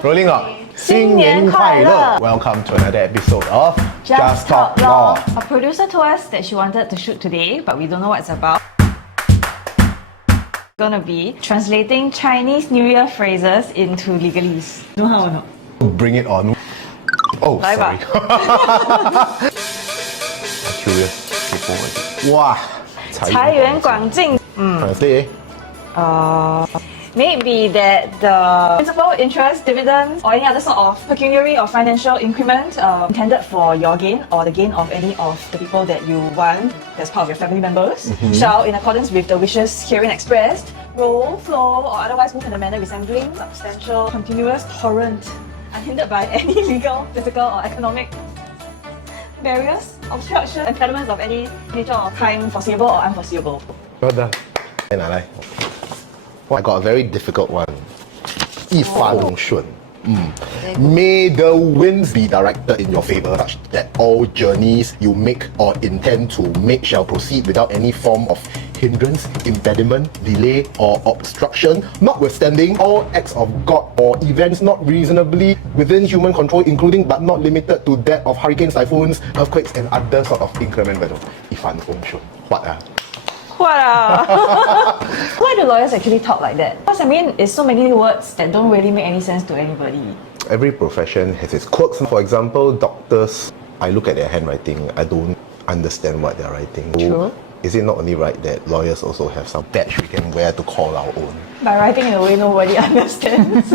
Rolling up. 新年快乐! Welcome to another episode of Just Talk Law. Our producer told us that she wanted to shoot today, but we don't know what it's about. Gonna be translating Chinese New Year phrases into Legalese. Know how or not? Bring it on. Oh, Bye sorry. I'm curious. Wow. 财源广进. Translate. Maybe that the principal, interest, dividends, or any other sort of pecuniary or financial increment intended for your gain or the gain of any of the people that you want as part of your family members shall, in accordance with the wishes herein expressed, roll, flow, or otherwise move in a manner resembling substantial, continuous torrent, unhindered by any legal, physical, or economic barriers, obstructions, impediments of any nature or kind, foreseeable or unforeseeable. Well done. And I like. I got a very difficult one. 一帆风顺. May the winds be directed in your favor such that all journeys you make or intend to make shall proceed without any form of hindrance, impediment, delay or obstruction, notwithstanding all acts of God or events not reasonably within human control, including but not limited to that of hurricanes, typhoons, earthquakes and other sort of inclement weather. 一帆风顺. What Why do lawyers actually talk like that? Because I mean, it's so many words that don't really make any sense to anybody. Every profession has its quirks. For example, doctors, I look at their handwriting, I don't understand what they're writing. True. Is it not only right that lawyers also have some badge we can wear to call our own? By writing in a way nobody understands.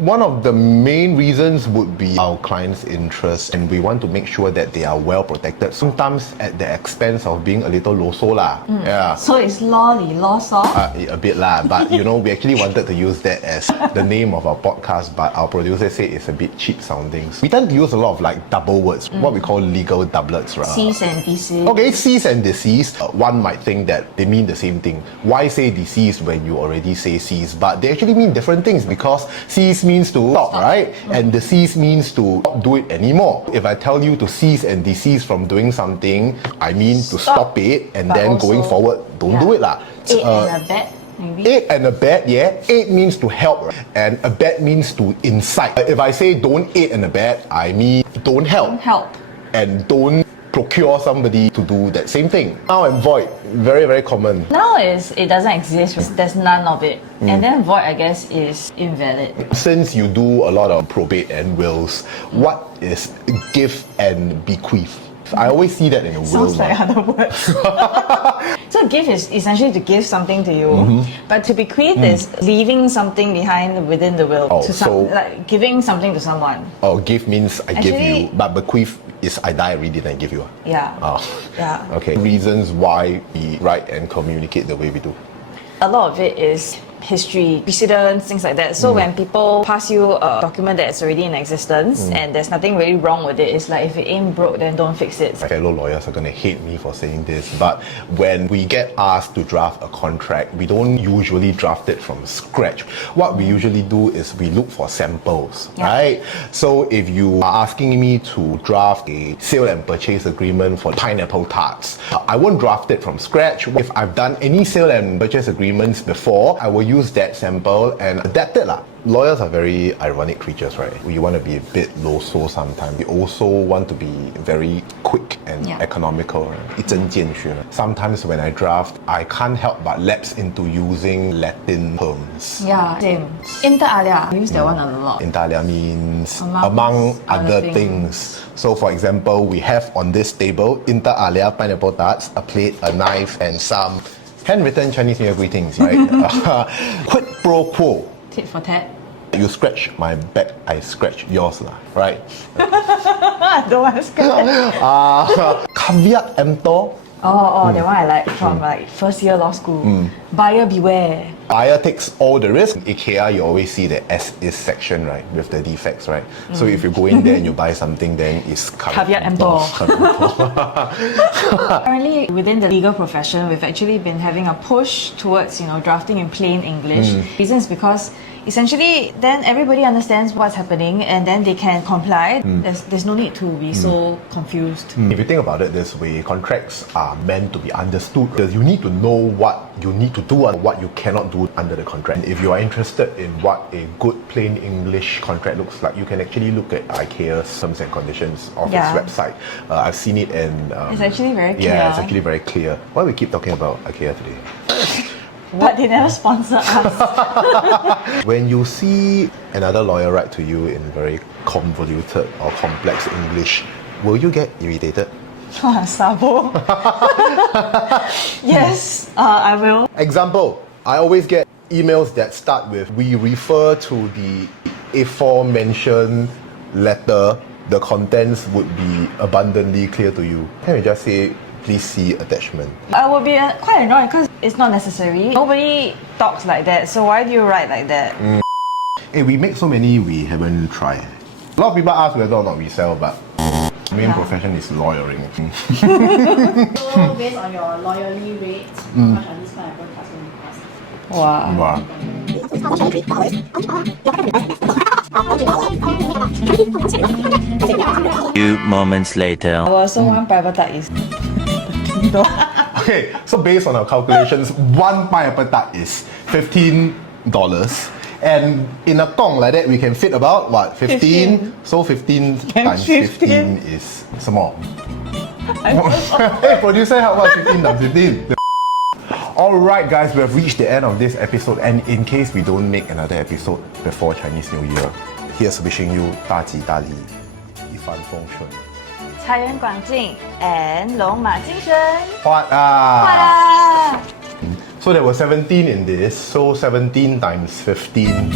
One of the main reasons would be our clients' interests, and we want to make sure that they are well protected, sometimes at the expense of being a little loso lah. Yeah. So it's law saw? A bit lah, but you know, we actually wanted to use that as the name of our podcast, but our producer said it's a bit cheap sounding. We tend to use a lot of like double words, what we call legal doublets, right? Cease and desist. Okay, cease and desist. One might think that they mean the same thing. Why say desist when you already say cease? But they actually mean different things because cease means to stop, right? And desist means to not do it anymore. If I tell you to cease and desist from doing something, I mean to stop it and But then also, going forward, don't do it lah. Aid and abet, maybe? Aid and abet, yeah. Aid means to help, right? And abet means to incite. If I say don't aid and abet, I mean don't help. Don't help. And don't procure somebody to do that same thing. Null and void, very, very common. Now it doesn't exist, there's none of it. And then void, I guess, is invalid. Since you do a lot of probate and wills, what is give and bequeath? I always see that in a will. Sounds like other words. So give is essentially to give something to you, but to bequeath is leaving something behind within the will. Like giving something to someone. Oh, give means I give Actually, you, but bequeath is I die already then I give you. Yeah. Oh. Yeah. Okay. Reasons why we write and communicate the way we do. A lot of it is history, precedents, things like that. So when people pass you a document that's already in existence and there's nothing really wrong with it, it's like if it ain't broke, then don't fix it. My fellow lawyers are going to hate me for saying this, but when we get asked to draft a contract, we don't usually draft it from scratch. What we usually do is we look for samples, right? So if you are asking me to draft a sale and purchase agreement for pineapple tarts, I won't draft it from scratch. If I've done any sale and purchase agreements before, I will use that sample and adapt it lah. Lawyers are very ironic creatures, right? We want to be a bit low-so sometimes. We also want to be very quick and economical. 一针见血. Sometimes when I draft, I can't help but lapse into using Latin terms. Yeah, same. Inter alia, I use that one a lot. Inter alia means among other things. So for example, we have on this table, inter alia pineapple tarts, a plate, a knife and some handwritten Chinese New Year greetings, right? Quid pro quo. Tit for tat. You scratch my back, I scratch yours, right? I don't want to scratch. Caveat emptor. That one I like from like first year law school. Buyer beware. Buyer takes all the risk. IKEA, you always see the as is section, right? With the defects, right? So if you go in there and you buy something, then it's caveat emptor. Currently, within the legal profession, we've actually been having a push towards, drafting in plain English. Reason is because essentially, then everybody understands what's happening and then they can comply. There's no need to be so confused. If you think about it this way, contracts are meant to be understood because you need to know what you need to do and what you cannot do under the contract. If you are interested in what a good plain English contract looks like, you can actually look at IKEA's terms and conditions of its website. I've seen it and it's actually very clear. Yeah, it's actually very clear. Why we keep talking about IKEA today? But they never sponsor us. When you see another lawyer write to you in very convoluted or complex English, will you get irritated? Sabo. Yes, I will. Example, I always get emails that start with, we refer to the aforementioned letter, the contents would be abundantly clear to you. Can you just say, please see attachment? I will be quite annoyed because it's not necessary. Nobody talks like that, so why do you write like that? Hey, we make so many we haven't tried. A lot of people ask whether or not we sell, but main profession is lawyering. So based on your loyalty rate, how much are these pineapple tarts going to cost? Wow. Few moments later. So one private tart is Okay, so based on our calculations, one pineapple tart is $15. And in a tong like that, we can fit about what? 15? So 15 times 15 is small. Hey, producer, how about 15 times 15? Alright guys, we have reached the end of this episode, and in case we don't make another episode before Chinese New Year, here's wishing you 大吉大利，一帆风顺。财源广进 and 龙马精神。Huat So there were 17 in this, so 17 times 15.